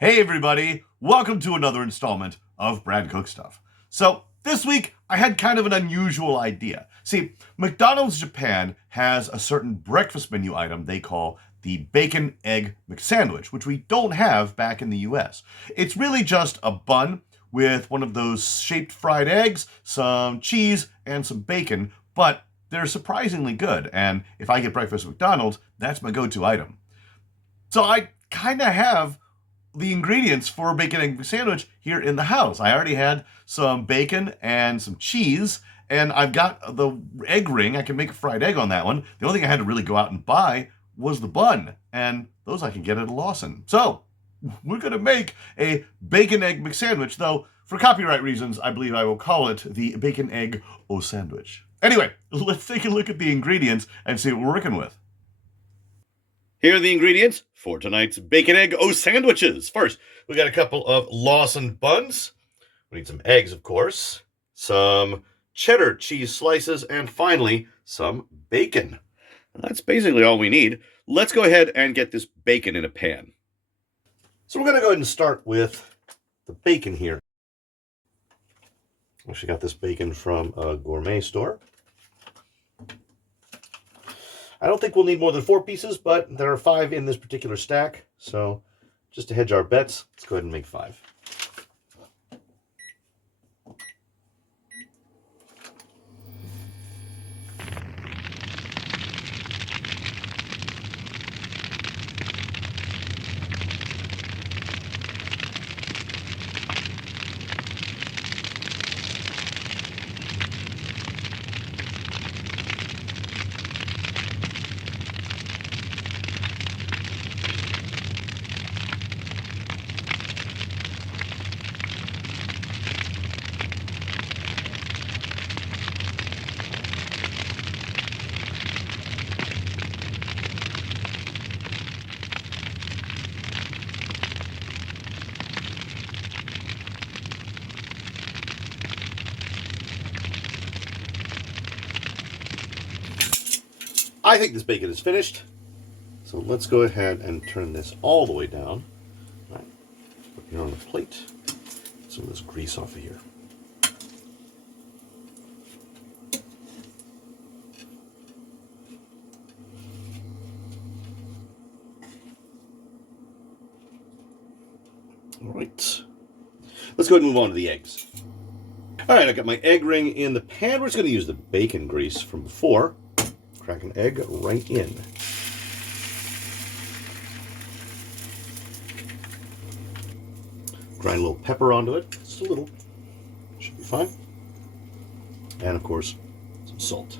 Hey everybody, welcome to another installment of Brad Cook Stuff. So this week I had kind of an unusual idea. See, McDonald's Japan has a certain breakfast menu item they call the bacon egg McSandwich, which we don't have back in the US. It's really just a bun with one of those shaped fried eggs, some cheese, and some bacon, but they're surprisingly good, and if I get breakfast at McDonald's, that's my go-to item. So I kind of have the ingredients for a bacon egg sandwich here in the house. I already had some bacon and some cheese, and I've got the egg ring. I can make a fried egg on that one. The only thing I had to really go out and buy was the bun, and those I can get at a Lawson. So we're going to make a bacon egg McSandwich, though for copyright reasons, I believe I will call it the bacon egg O sandwich. Anyway, let's take a look at the ingredients and see what we're working with. Here are the ingredients for tonight's bacon egg O sandwiches. First, we got a couple of Lawson buns. We need some eggs, of course, some cheddar cheese slices, and finally, some bacon. And that's basically all we need. Let's go ahead and get this bacon in a pan. So we're going to go ahead and start with the bacon here. Actually got this bacon from a gourmet store. I don't think we'll need more than 4 pieces, but there are 5 in this particular stack. So just to hedge our bets, let's go ahead and make 5. I think this bacon is finished, so let's go ahead and turn this all the way down. All right, put it on the plate. Get some of this grease off of here. All right, let's go ahead and move on to the eggs. All right, I got my egg ring in the pan. We're just going to use the bacon grease from before. Crack an egg right in. Grind a little pepper onto it, just a little. Should be fine. And of course, some salt.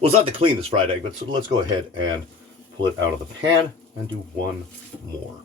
Well, it's not the cleanest fried egg, but so let's go ahead and pull it out of the pan and do one more.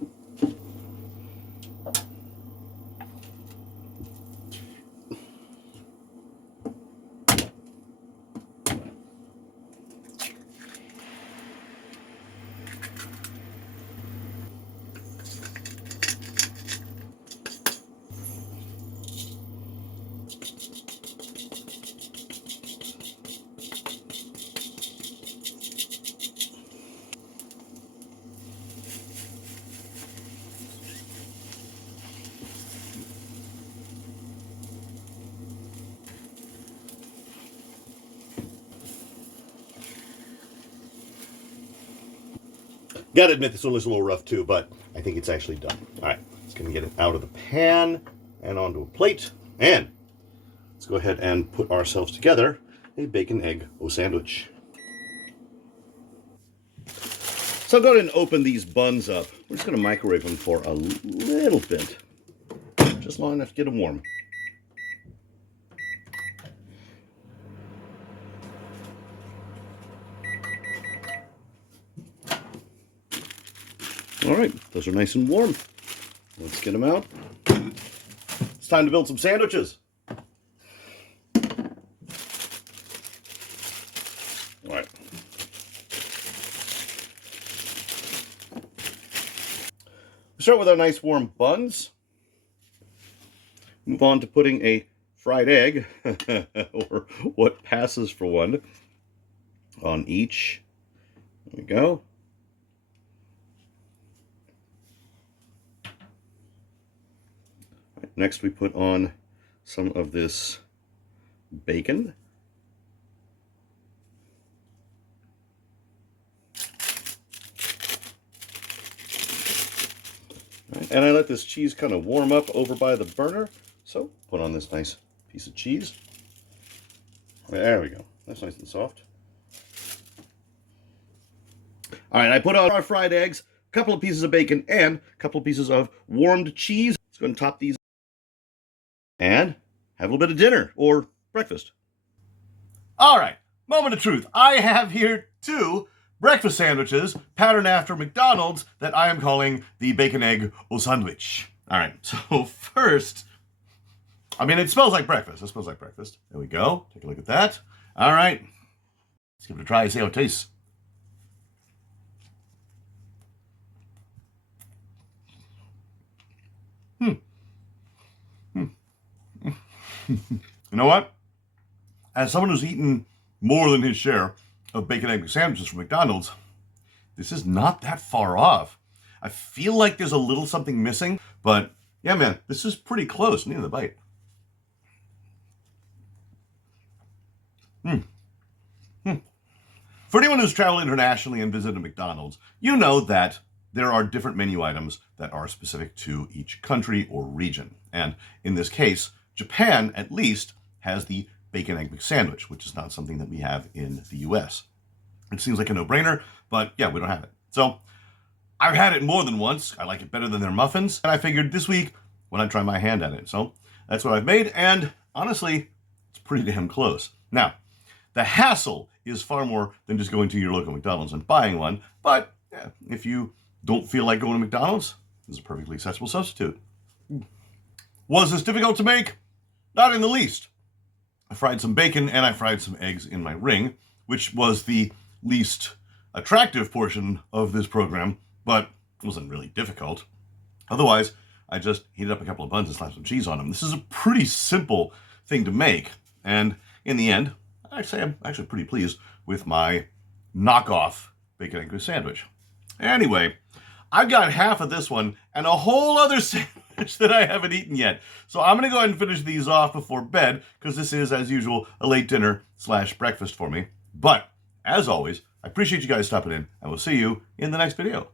Gotta admit, this one looks a little rough too, but I think it's actually done. All right, let's go and get it out of the pan and onto a plate. And let's go ahead and put ourselves together a bacon egg O sandwich. So I'll go ahead and open these buns up. We're just gonna microwave them for a little bit, just long enough to get them warm. All right, those are nice and warm. Let's get them out. It's time to build some sandwiches. All right, Start with our nice warm buns. Move on to putting a fried egg, or what passes for one, on each. There we go. Right, next we put on some of this bacon. Right, and I let this cheese kind of warm up over by the burner. So put on this nice piece of cheese. There we go. That's nice and soft. All right, I put on our fried eggs, a couple of pieces of bacon, and a couple of pieces of warmed cheese. Let's go and top these and have a little bit of dinner or breakfast. All right, moment of truth. I have here 2 breakfast sandwiches patterned after McDonald's that I am calling the bacon egg sandwich. All right, so first, I mean, it smells like breakfast. It smells like breakfast. There we go. Take a look at that. All right, let's give it a try and see how it tastes. You know what? As someone who's eaten more than his share of bacon egg sandwiches from McDonald's, this is not that far off. I feel like there's a little something missing, but yeah, man, this is pretty close. Need another bite. For anyone who's traveled internationally and visited McDonald's, you know that there are different menu items that are specific to each country or region. And in this case, Japan, at least, has the bacon egg sandwich, which is not something that we have in the US. It seems like a no-brainer, but yeah, we don't have it. So I've had it more than once. I like it better than their muffins. And I figured this week, when I try my hand at it. So that's what I've made. And honestly, it's pretty damn close. Now, the hassle is far more than just going to your local McDonald's and buying one. But yeah, if you don't feel like going to McDonald's, this is a perfectly accessible substitute. Was this difficult to make? Not in the least. I fried some bacon and I fried some eggs in my ring, which was the least attractive portion of this program, but it wasn't really difficult. Otherwise, I just heated up a couple of buns and slapped some cheese on them. This is a pretty simple thing to make, and in the end, I'd say I'm actually pretty pleased with my knockoff bacon egg sandwich. Anyway, I've got half of this one and a whole other sandwich that I haven't eaten yet. So I'm going to go ahead and finish these off before bed, because this is, as usual, a late dinner / breakfast for me. But, as always, I appreciate you guys stopping in, and we'll see you in the next video.